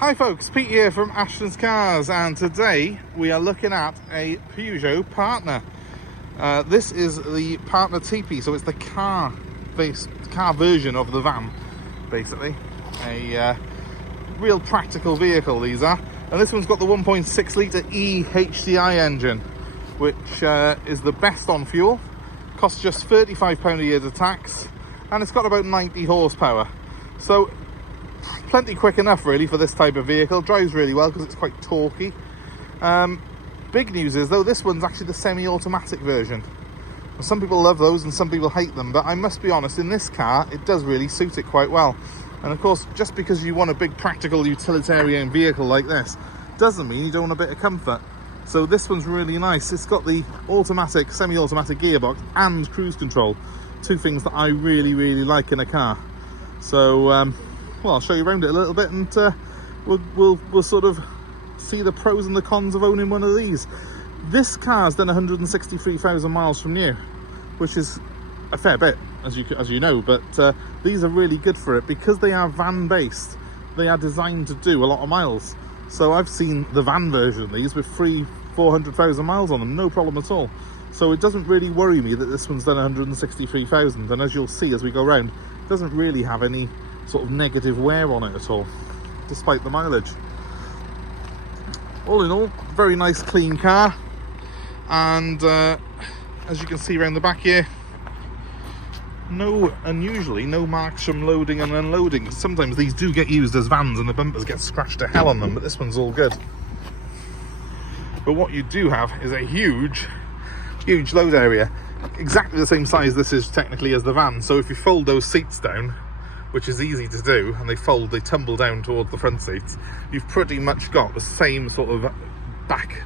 Hi folks, Pete here from Ashton's Cars, and today we are looking at a Peugeot Partner. This is the Partner Tepee, so it's the car version of the van, basically. A real practical vehicle these are, and this one's got the 1.6 litre e-HDI engine, which is the best on fuel. Costs just £35 a year to tax, and it's got about 90 horsepower. So plenty quick enough really for this type of vehicle. Drives really well because it's quite torquey. Big news is though, this one's actually the semi-automatic version. Some people love those and some people hate them, but I must be honest, in this car it does really suit it quite well. And of course, just because you want a big practical utilitarian vehicle like this doesn't mean you don't want a bit of comfort. So this one's really nice. It's got the automatic, semi-automatic gearbox and cruise control, two things that I really like in a car. So well, I'll show you around it a little bit, and we'll sort of see the pros and the cons of owning one of these. This car's done 163,000 miles from new, which is a fair bit, as you know, but these are really good for it because they are van based. They are designed to do a lot of miles. So I've seen the van version of these with 400,000 miles on them, no problem at all. So it doesn't really worry me that this one's done 163,000, and as you'll see as we go around, it doesn't really have any sort of negative wear on it at all, despite the mileage. All in all, very nice clean car, and as you can see around the back here, unusually no marks from loading and unloading. Sometimes these do get used as vans and the bumpers get scratched to hell on them, but this one's all good. But what you do have is a huge load area, exactly the same size this is technically as the van. So if you fold those seats down, which is easy to do, and they tumble down towards the front seats, you've pretty much got the same sort of back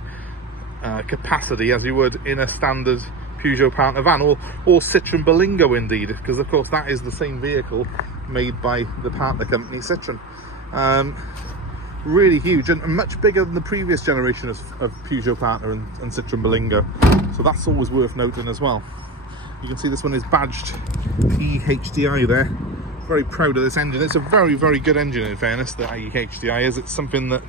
capacity as you would in a standard Peugeot Partner van, or Citroën Berlingo indeed, because of course that is the same vehicle made by the partner company Citroën. Really huge, and much bigger than the previous generation of Peugeot Partner and Citroën Berlingo, so that's always worth noting as well. You can see this one is badged e-HDI there. Very proud of this engine. It's a very good engine, in fairness, the e-HDI is. It's something that,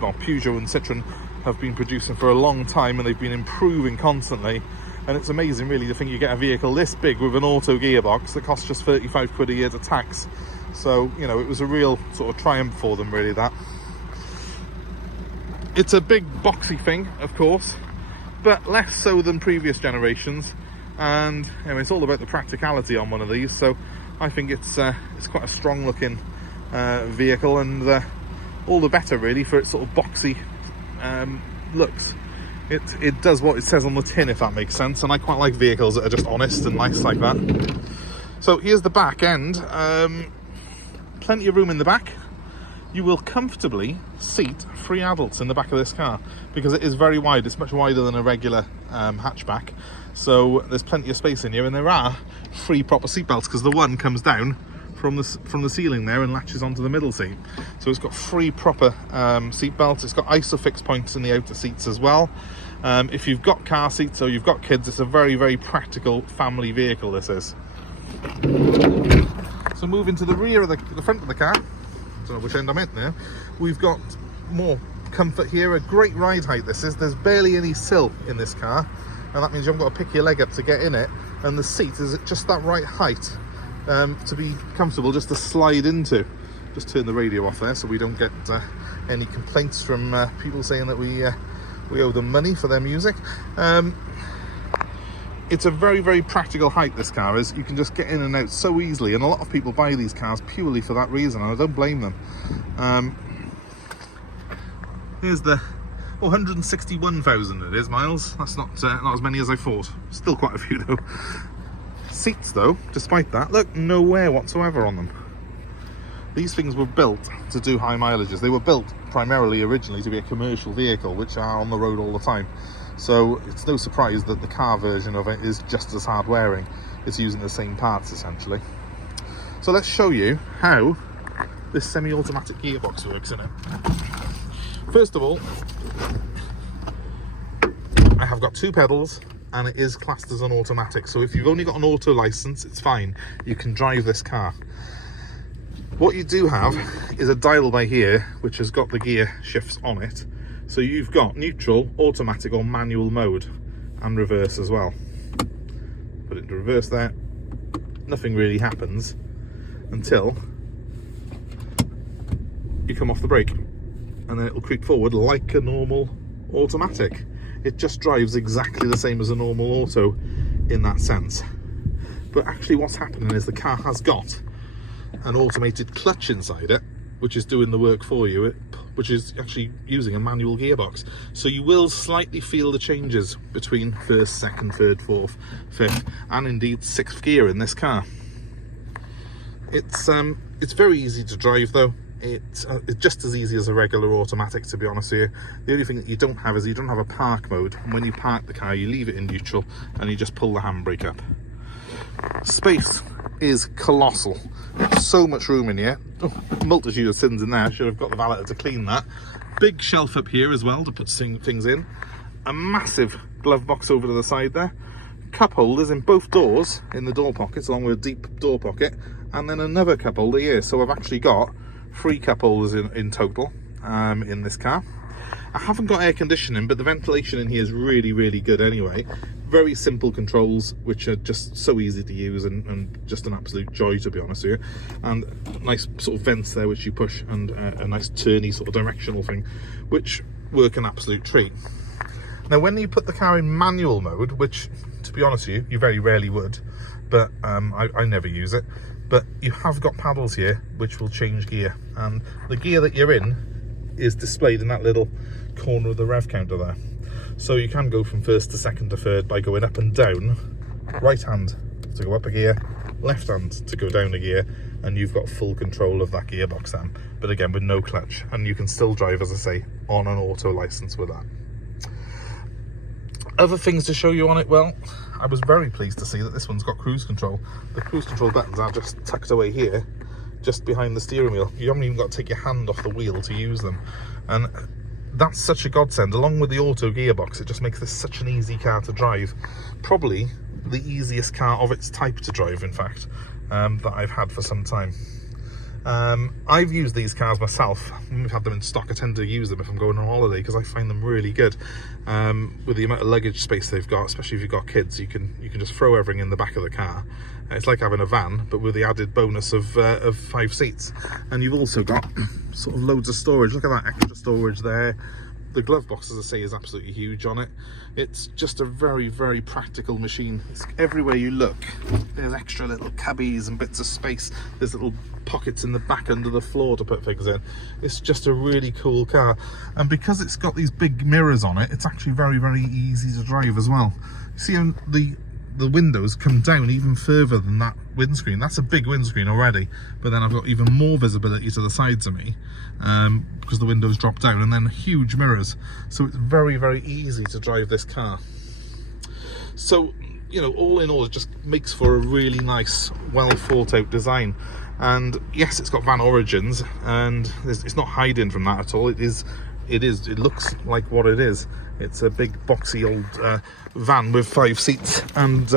well, Peugeot and Citroën have been producing for a long time, and they've been improving constantly. And it's amazing really to think you get a vehicle this big with an auto gearbox that costs just 35 quid a year to tax. So, you know, it was a real sort of triumph for them really, that. It's a big boxy thing, of course, but less so than previous generations. And anyway, it's all about the practicality on one of these, so I think it's quite a strong looking vehicle, and all the better really for its sort of boxy looks. It does what it says on the tin, if that makes sense, and I quite like vehicles that are just honest and nice like that. So here's the back end. Plenty of room in the back. You will comfortably seat 3 adults in the back of this car because it is very wide. It's much wider than a regular hatchback, so there's plenty of space in here, and there are 3 proper seat belts because the one comes down from the ceiling there and latches onto the middle seat. So it's got 3 proper seat belts. It's got ISOFIX points in the outer seats as well. If you've got car seats or you've got kids, it's a very practical family vehicle, this is. So moving to the rear of the front of the car, I don't know which end I'm at now, we've got more comfort here. A great ride height this is. There's barely any sill in this car, and that means you haven't got to pick your leg up to get in it, and the seat is at just that right height to be comfortable just to slide into. Just turn the radio off there so we don't get any complaints from people saying that we owe them money for their music. It's a very practical height, this car is. You can just get in and out so easily, and a lot of people buy these cars purely for that reason, and I don't blame them. Here's the 161,000 it is miles. That's not as many as I thought. Still quite a few though. Seats though, despite that, look, no wear whatsoever on them. These things were built to do high mileages. They were built primarily originally to be a commercial vehicle, which are on the road all the time. So it's no surprise that the car version of it is just as hard wearing. It's using the same parts essentially. So let's show you how this semi-automatic gearbox works in it. First of all, I have got 2 pedals, and it is classed as an automatic. So if you've only got an auto license, it's fine. You can drive this car. What you do have is a dial by here which has got the gear shifts on it, so you've got neutral, automatic or manual mode, and reverse as well. Put it into reverse there, nothing really happens until you come off the brake, and then it will creep forward like a normal automatic. It just drives exactly the same as a normal auto in that sense. But actually what's happening is the car has got an automated clutch inside it, which is doing the work for you, which is actually using a manual gearbox. So you will slightly feel the changes between first, second, third, fourth, fifth, and indeed sixth gear in this car. It's very easy to drive though. It's just as easy as a regular automatic, to be honest with you. The only thing that you don't have is you don't have a park mode, and when you park the car you leave it in neutral and you just pull the handbrake up. Space is colossal. So much room in here. Oh, multitude of sins in there. Should have got the valeter to clean that. Big shelf up here as well to put things in. A massive glove box over to the side there. Cup holders in both doors in the door pockets, along with a deep door pocket, and then another cup holder here. So I've actually got 3 cup holders in total in this car. I haven't got air conditioning, but the ventilation in here is really, really good anyway. Very simple controls, which are just so easy to use and just an absolute joy, to be honest with you. And nice sort of vents there which you push, and a nice turny sort of directional thing, which work an absolute treat. Now when you put the car in manual mode, which to be honest with you, you very rarely would, but I never use it, but you have got paddles here which will change gear, and the gear that you're in is displayed in that little corner of the rev counter there. So you can go from first to second to third by going up and down. Right hand to go up a gear, left hand to go down a gear, and you've got full control of that gearbox then, but again with no clutch, and you can still drive, as I say, on an auto license with that. Other things to show you on it, well, I was very pleased to see that this one's got cruise control. The cruise control buttons are just tucked away here, just behind the steering wheel. You haven't even got to take your hand off the wheel to use them, and that's such a godsend. Along with the auto gearbox, it just makes this such an easy car to drive. Probably the easiest car of its type to drive, in fact, that I've had for some time. I've used these cars myself. We've had them in stock. I tend to use them if I'm going on holiday because I find them really good. With the amount of luggage space they've got, especially if you've got kids, you can just throw everything in the back of the car. It's like having a van, but with the added bonus of 5 seats. And you've also got sort of loads of storage. Look at that extra storage there. The glove box, as I say, is absolutely huge on it. It's just a very, very practical machine. It's everywhere you look, there's extra little cubbies and bits of space. There's little pockets in the back under the floor to put things in. It's just a really cool car. And because it's got these big mirrors on it, it's actually very, very easy to drive as well. You see how the windows come down even further than that windscreen. That's a big windscreen already, but then I've got even more visibility to the sides of me because the windows drop down, and then huge mirrors. So it's very, very easy to drive this car. So, you know, all in all, it just makes for a really nice, well thought out design. And yes, it's got van origins, and it's not hiding from that at all. It looks like what it is. It's a big boxy old van with 5 seats and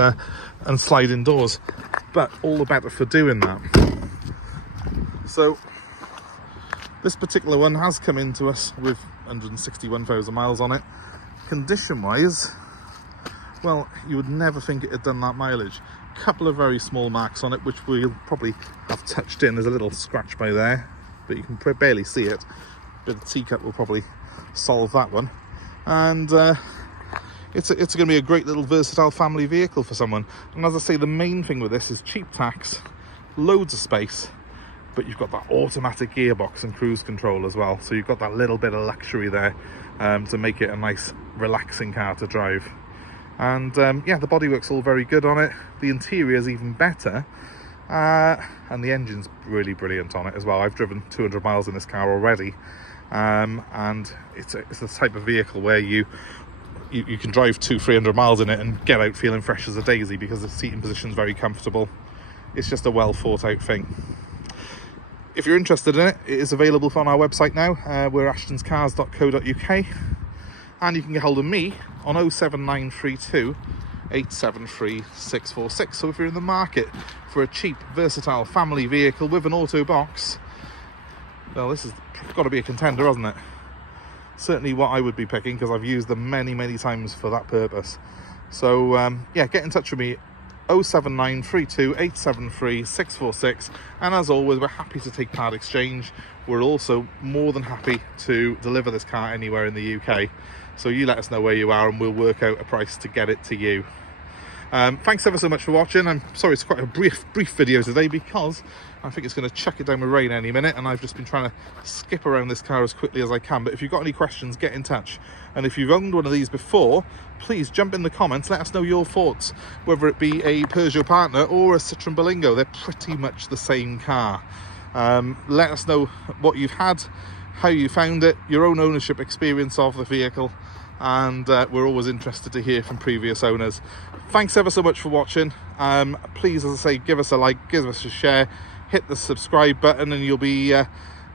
sliding doors, but all the better for doing that. So this particular one has come into us with 161,000 miles on it. Condition wise, well, you would never think it had done that mileage. Couple of very small marks on it which we'll probably have touched in. There's a little scratch by there, but you can barely see it. Bit of teacup will probably solve that one. And it's going to be a great little versatile family vehicle for someone. And as I say, the main thing with this is cheap tax, loads of space, but you've got that automatic gearbox and cruise control as well. So you've got that little bit of luxury there to make it a nice relaxing car to drive. And yeah, the bodywork's all very good on it. The interior is even better. And the engine's really brilliant on it as well. I've driven 200 miles in this car already. And it's the type of vehicle where you can drive 200-300 miles in it and get out feeling fresh as a daisy because the seating position is very comfortable. It's just a well thought out thing. If you're interested in it, it is available on our website now. We're ashtonscars.co.uk, and you can get hold of me on 07932 646. So if you're in the market for a cheap, versatile family vehicle with an auto box, well, this has got to be a contender, hasn't it? Certainly what I would be picking, because I've used them many times for that purpose. So yeah, get in touch with me, 07932 873 646, and as always, we're happy to take part exchange. We're also more than happy to deliver this car anywhere in the UK, so you let us know where you are and we'll work out a price to get it to you. Thanks ever so much for watching. I'm sorry it's quite a brief video today, because I think it's going to chuck it down with rain any minute, and I've just been trying to skip around this car as quickly as I can. But if you've got any questions, get in touch, and if you've owned one of these before, please jump in the comments, let us know your thoughts, whether it be a Peugeot Partner or a Citroen Berlingo. They're pretty much the same car. Let us know what you've had, how you found it, your own ownership experience of the vehicle, and we're always interested to hear from previous owners. Thanks ever so much for watching. Please, as I say, give us a like, give us a share, hit the subscribe button, and you'll be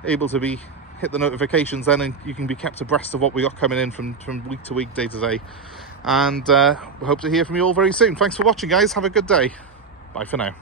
able to hit the notifications then, and you can be kept abreast of what we got coming in from week to week, day to day. And we hope to hear from you all very soon. Thanks for watching, guys. Have a good day. Bye for now.